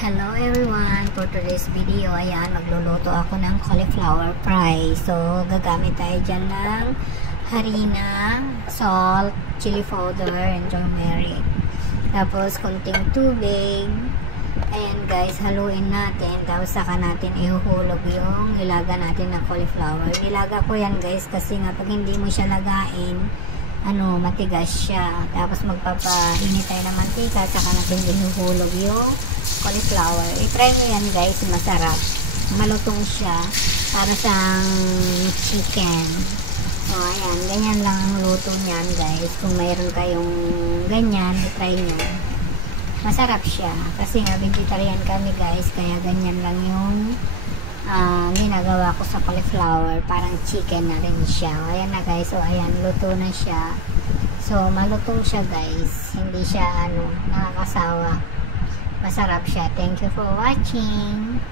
Hello everyone! For today's video, ayan, magluluto ako ng cauliflower fry. So, gagamit tayo dyan ng harina, salt, chili powder, and turmeric. Tapos, konting tubig. Ayan guys, haluin natin. Tapos, saka natin ihuhulog yung nilaga natin ng cauliflower. Nilaga ko yan guys kasi nga pag hindi mo siya lagain, matigas siya. Tapos magpapainit tayo ng mantika, saka natin ihuhulog yung cauliflower. I-try nyo yan guys, masarap. Malutong siya para sa chicken. So ayan, ganyan lang ang luto niyan guys. Kung mayroon kayong ganyan, i-try nyo. Masarap siya kasi nga vegetarian kami guys, kaya ganyan lang yung ginagawa ko sa cauliflower. Parang chicken na rin siya. O, ayan na guys. So ayan, luto na siya. So malutong siya guys. Hindi siya nakakasawa. Masarap siya. Thank you for watching.